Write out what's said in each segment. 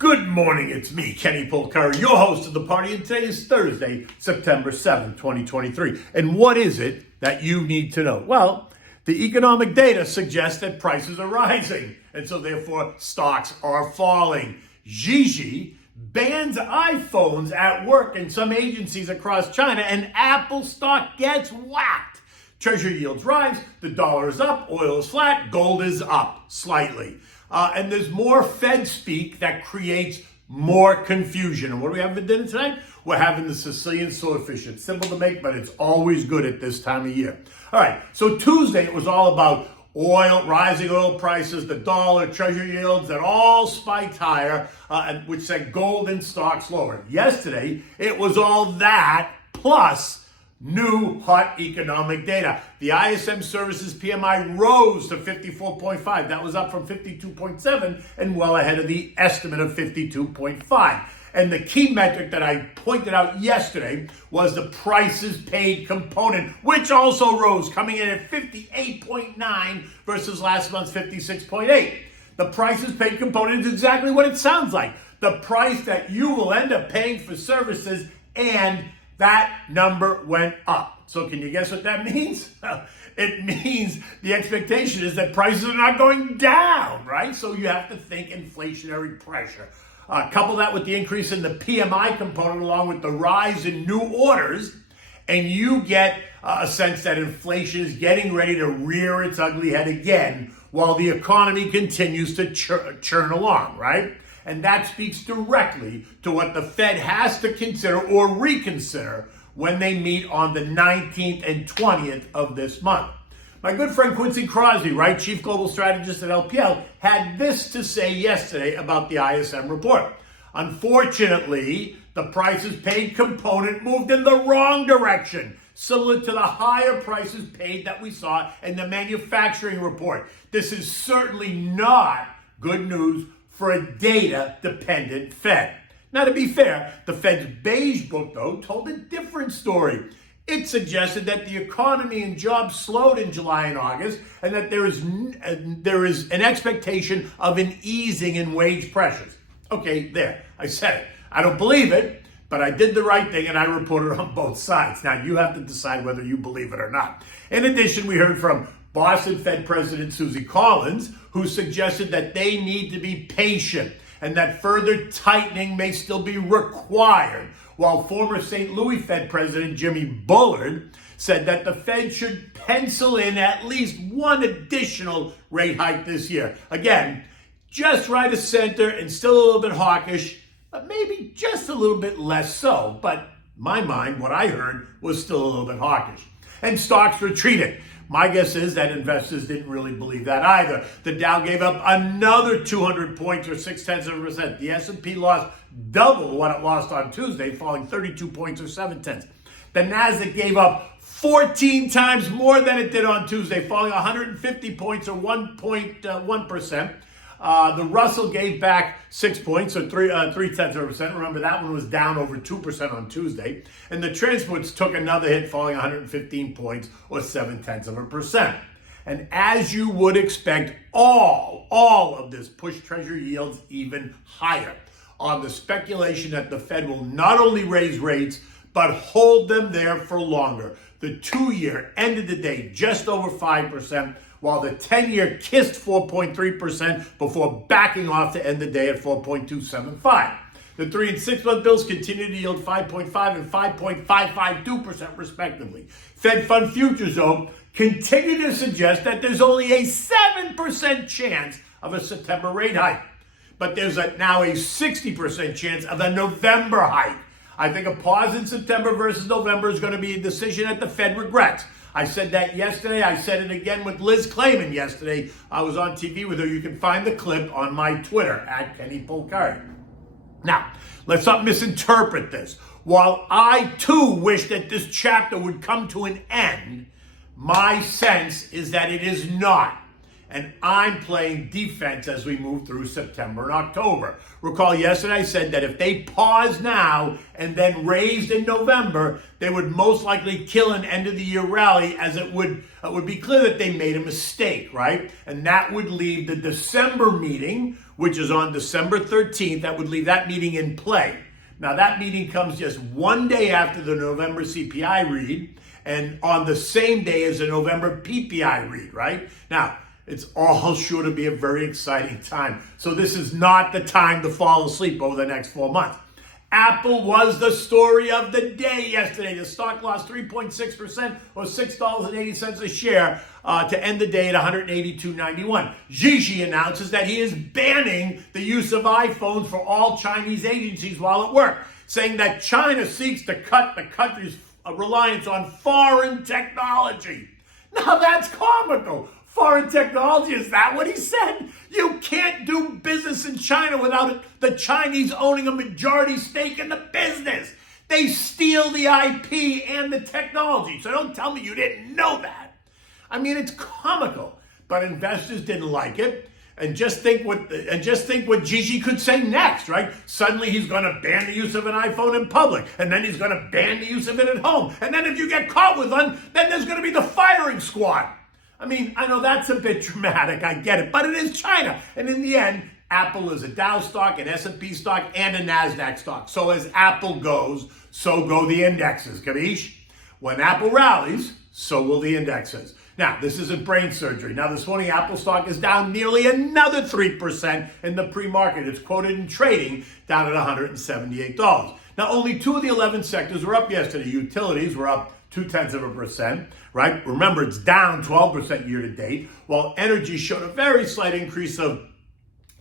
Good morning, it's me, Kenny Polcari, your host of the party, and today is Thursday, September 7th, 2023. And what is it that you need to know? Well, the economic data suggests that prices are rising, and so therefore stocks are falling. Gigi bans iPhones at work in some agencies across China, and Apple stock gets whacked. Treasury yields rise, the dollar is up, oil is flat, gold is up slightly. And there's more Fed speak that creates more confusion. And what do we have for dinner tonight? We're having the Sicilian Swordfish. It's simple to make, but it's always good at this time of year. All right, so Tuesday it was all about oil, rising oil prices, the dollar, treasury yields that all spiked higher, which sent gold and stocks lower. Yesterday, it was all that plus new hot economic data. The ISM Services PMI rose to 54.5. That was up from 52.7 and well ahead of the estimate of 52.5. And the key metric that I pointed out yesterday was the prices paid component, which also rose, coming in at 58.9 versus last month's 56.8. The prices paid component is exactly what it sounds like. The price that you will end up paying for services, and that number went up. So can you guess what that means? It means the expectation is that prices are not going down, right? So you have to think inflationary pressure. Couple that with the increase in the PMI component along with the rise in new orders, and you get a sense that inflation is getting ready to rear its ugly head again while the economy continues to churn along, right? And that speaks directly to what the Fed has to consider or reconsider when they meet on the 19th and 20th of this month. My good friend Quincy Crosby, right, Chief Global Strategist at AAPL, had this to say yesterday about the ISM report. Unfortunately, the prices paid component moved in the wrong direction, similar to the higher prices paid that we saw in the manufacturing report. This is certainly not good news for a data-dependent Fed. Now, to be fair, the Fed's beige book, though, told a different story. It suggested that the economy and jobs slowed in July and August, and that there is an expectation of an easing in wage pressures. Okay, there, I said it. I don't believe it, but I did the right thing, and I reported on both sides. Now, you have to decide whether you believe it or not. In addition, we heard from Boston Fed President Susie Collins, who suggested that they need to be patient and that further tightening may still be required, while former St. Louis Fed President Jimmy Bullard said that the Fed should pencil in at least one additional rate hike this year. Again, just right of center and still a little bit hawkish, but maybe just a little bit less so. But in my mind, what I heard was still a little bit hawkish. And stocks retreated. My guess is that investors didn't really believe that either. The Dow gave up another 200 points or 0.6%. The S&P lost double what it lost on Tuesday, falling 32 points or 0.7. The Nasdaq gave up 14 times more than it did on Tuesday, falling 150 points or 1.1%. The Russell gave back 6 points, or 0.3%. Remember, that one was down over 2% on Tuesday. And the transports took another hit, falling 115 points, or 0.7%. And as you would expect, all of this pushed Treasury yields even higher on the speculation that the Fed will not only raise rates, but hold them there for longer. The 2-year ended the day just over 5%, while the 10-year kissed 4.3% before backing off to end the day at 4.275. The 3- and 6-month bills continue to yield 5.5 and 5.552% respectively. Fed fund futures, though, continue to suggest that there's only a 7% chance of a September rate hike. But there's now a 60% chance of a November hike. I think a pause in September versus November is going to be a decision that the Fed regrets. I said that yesterday. I said it again with Liz Clayman yesterday. I was on TV with her. You can find the clip on my Twitter, at Kenny Polcari. Now, let's not misinterpret this. While I, too, wish that this chapter would come to an end, my sense is that it is not. And I'm playing defense as we move through September and October. Recall yesterday I said that if they pause now and then raised in November, they would most likely kill an end-of-the-year rally, as it would be clear that they made a mistake, right? And that would leave the December meeting which is on December 13th. That would leave that meeting in play. Now, that meeting comes just one day after the November CPI read and on the same day as the November PPI read, right? Now, it's all sure to be a very exciting time. So this is not the time to fall asleep over the next 4 months. Apple was the story of the day yesterday. The stock lost 3.6% or $6.80 a share to end the day at $182.91. Xi announces that he is banning the use of iPhones for all Chinese agencies while at work, saying that China seeks to cut the country's reliance on foreign technology. Now that's comical. Foreign technology, is that what he said? You can't do business in China without the Chinese owning a majority stake in the business. They steal the IP and the technology. So don't tell me you didn't know that. I mean, it's comical, but investors didn't like it. And just think what Gigi could say next, right? Suddenly he's going to ban the use of an iPhone in public, and then he's going to ban the use of it at home. And then if you get caught with one, then there's going to be the firing squad. I mean, I know that's a bit dramatic, I get it, but it is China. And in the end, Apple is a Dow stock, an S&P stock, and a NASDAQ stock. So as Apple goes, so go the indexes, capiche? When Apple rallies, so will the indexes. Now, this isn't brain surgery. Now, this morning, Apple stock is down nearly another 3% in the pre-market. It's quoted in trading down at $178. Now, only 2 of the 11 sectors were up yesterday. Utilities were up 0.2%, right? Remember, it's down 12% year to date, while energy showed a very slight increase of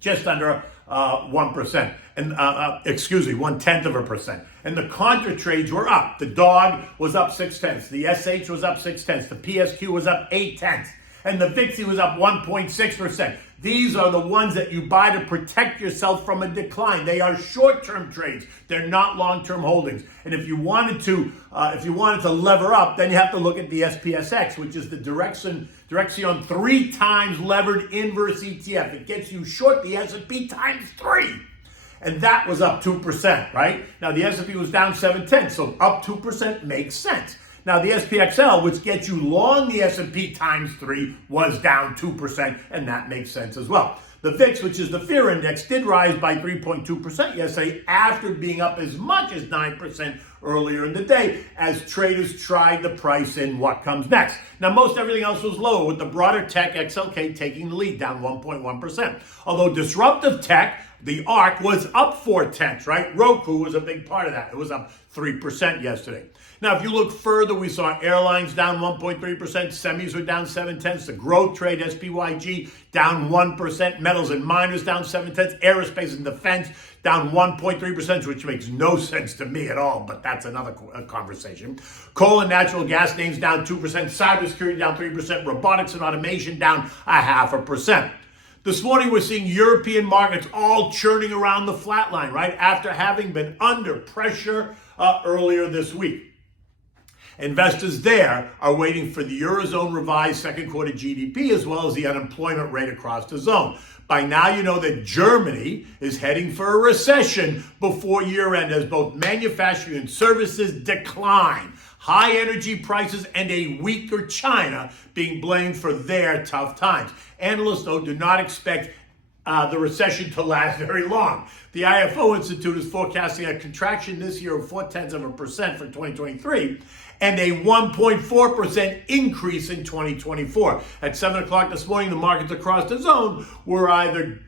just under 1%, and 0.1%. And the contra trades were up. The DOG was up 0.6. The SH was up 0.6. The PSQ was up 0.8. And the VIXI was up 1.6%. These are the ones that you buy to protect yourself from a decline. They are short-term trades. They're not long-term holdings. And if you wanted to lever up, then you have to look at the SPSX, which is the Direction 3 times levered inverse ETF. It gets you short the S&P times 3. And that was up 2%, right? Now, the S&P was down 0.7, so up 2% makes sense. Now, the SPXL, which gets you long the S&P times 3, was down 2%, and that makes sense as well. The VIX, which is the fear index, did rise by 3.2% yesterday after being up as much as 9% earlier in the day as traders tried to price in what comes next. Now, most everything else was lower, with the broader tech XLK taking the lead, down 1.1%. Although disruptive tech, the ARC, was up 0.4, right? Roku was a big part of that. It was up 3% yesterday. Now, if you look further, we saw airlines down 1.3%, semis were down 0.7, the growth trade, SPYG, down 1%, metals and miners down 0.7, aerospace and defense down 1.3%, which makes no sense to me at all, but that's another conversation. Coal and natural gas names down 2%, cybersecurity down 3%, robotics and automation down 0.5%. This morning, we're seeing European markets all churning around the flat line, right, after having been under pressure earlier this week. Investors there are waiting for the Eurozone revised second quarter GDP as well as the unemployment rate across the zone. By now, you know that Germany is heading for a recession before year end as both manufacturing and services decline. High energy prices and a weaker China being blamed for their tough times. Analysts, though, do not expect the recession to last very long. The IFO Institute is forecasting a contraction this year of 0.4% for 2023 and a 1.4% increase in 2024. At 7 o'clock this morning, the markets across the zone were either,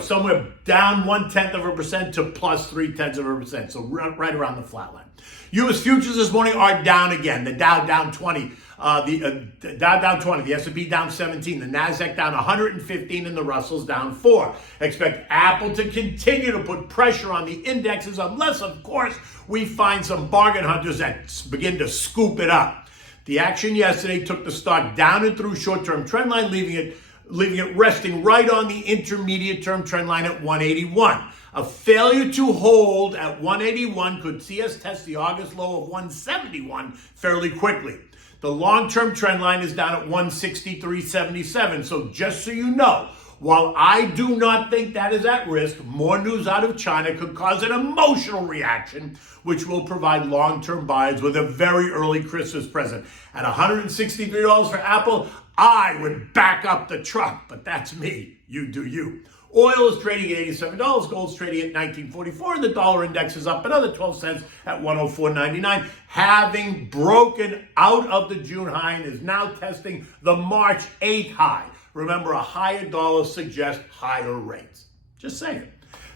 somewhere down 0.1% to plus 0.3%. So right around the flat line. U.S. futures this morning are down again. The Dow down 20. The Dow down 20, the S&P down 17, the NASDAQ down 115, and the Russell's down 4. Expect Apple to continue to put pressure on the indexes unless, of course, we find some bargain hunters that begin to scoop it up. The action yesterday took the stock down and through short-term trend line, leaving it resting right on the intermediate-term trend line at 181. A failure to hold at 181 could see us test the August low of 171 fairly quickly. The long-term trend line is down at 163.77. So just so you know, while I do not think that is at risk, more news out of China could cause an emotional reaction, which will provide long-term buyers with a very early Christmas present. At $163 for Apple, I would back up the truck, but that's me. You do you. Oil is trading at $87. Gold's trading at $19.44. And the dollar index is up another 12 cents at 104.99, having broken out of the June high and is now testing the March 8th high. Remember, a higher dollar suggests higher rates. Just saying.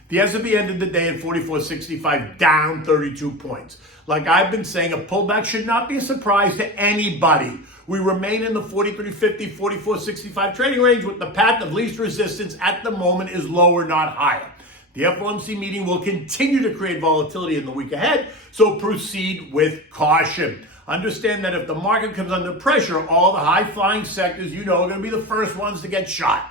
The S&P ended the day at 44.65, down 32 points. Like I've been saying, a pullback should not be a surprise to anybody. We remain in the 43.50, 44.65 trading range with the path of least resistance at the moment is lower, not higher. The FOMC meeting will continue to create volatility in the week ahead, so proceed with caution. Understand that if the market comes under pressure, all the high-flying sectors you know are going to be the first ones to get shot.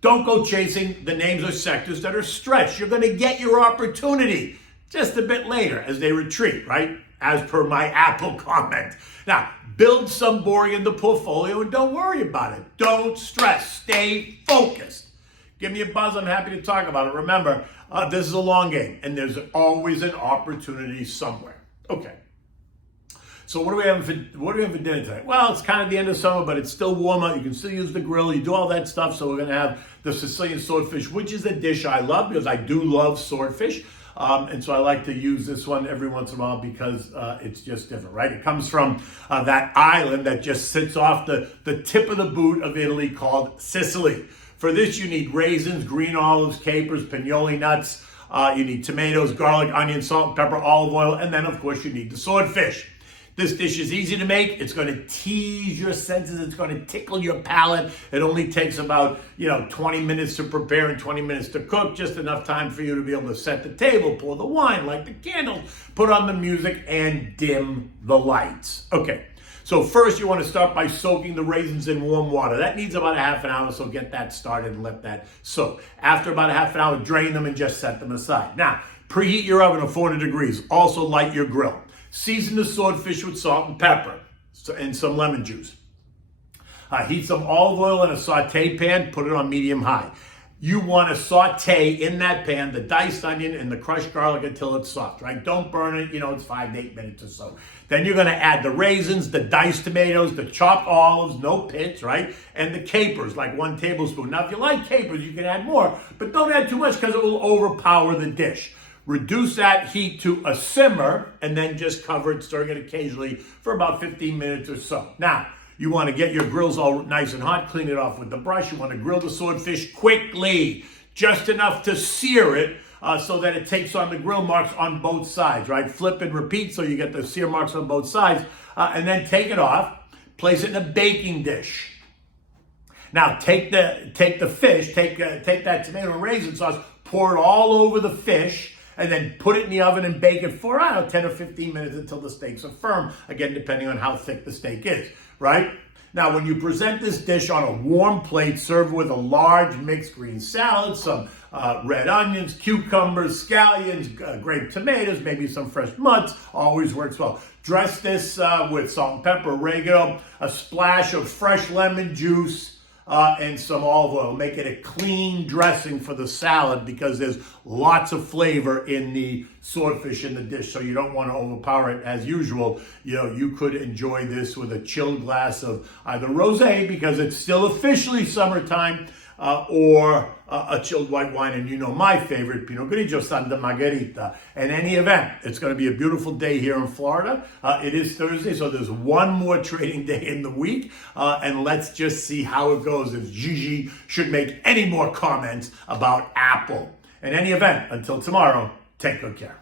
Don't go chasing the names or sectors that are stretched. You're going to get your opportunity just a bit later as they retreat, right? As per my Apple comment. Now, build some boring in the portfolio and don't worry about it. Don't stress. Stay focused. Give me a buzz. I'm happy to talk about it. Remember, this is a long game and there's always an opportunity somewhere. Okay. So what are we having for dinner tonight? Well, it's kind of the end of summer, but it's still warm out. You can still use the grill. You do all that stuff. So we're going to have the Sicilian Swordfish, which is a dish I love because I do love swordfish. And so I like to use this one every once in a while because it's just different, right? It comes from that island that just sits off the tip of the boot of Italy called Sicily. For this, you need raisins, green olives, capers, pinoli nuts. You need tomatoes, garlic, onion, salt, and pepper, olive oil. And then, of course, you need the swordfish. This dish is easy to make. It's going to tease your senses. It's going to tickle your palate. It only takes about, 20 minutes to prepare and 20 minutes to cook. Just enough time for you to be able to set the table, pour the wine, light the candles, put on the music, and dim the lights. Okay, so first you want to start by soaking the raisins in warm water. That needs about a half an hour, so get that started and let that soak. After about a half an hour, drain them and just set them aside. Now, preheat your oven to 400 degrees. Also light your grill. Season the swordfish with salt and pepper and some lemon juice. Heat some olive oil in a saute pan, put it on medium-high. You want to saute in that pan the diced onion and the crushed garlic until it's soft, right? Don't burn it, it's 5 to 8 minutes or so. Then you're going to add the raisins, the diced tomatoes, the chopped olives, no pits, right? And the capers, like 1 tablespoon. Now, if you like capers, you can add more, but don't add too much because it will overpower the dish. Reduce that heat to a simmer and then just cover it, stirring it occasionally for about 15 minutes or so. Now, you want to get your grills all nice and hot, clean it off with the brush. You want to grill the swordfish quickly, just enough to sear it so that it takes on the grill marks on both sides, right? Flip and repeat so you get the sear marks on both sides, and then take it off, place it in a baking dish. Now, take the fish, take that tomato and raisin sauce, pour it all over the fish, and then put it in the oven and bake it for, 10 or 15 minutes until the steaks are firm. Again, depending on how thick the steak is, right? Now, when you present this dish on a warm plate, serve with a large mixed green salad, some red onions, cucumbers, scallions, grape tomatoes, maybe some fresh mutts, always works well. Dress this with salt and pepper, oregano, a splash of fresh lemon juice, and some olive oil. Make it a clean dressing for the salad because there's lots of flavor in the swordfish in the dish, so you don't want to overpower it as usual. You could enjoy this with a chilled glass of either rosé because it's still officially summertime, or a chilled white wine, and my favorite, Pinot Grigio Santa Margherita. In any event, it's going to be a beautiful day here in Florida. It is Thursday, so there's one more trading day in the week, and let's just see how it goes if Gigi should make any more comments about Apple. In any event, until tomorrow, take good care.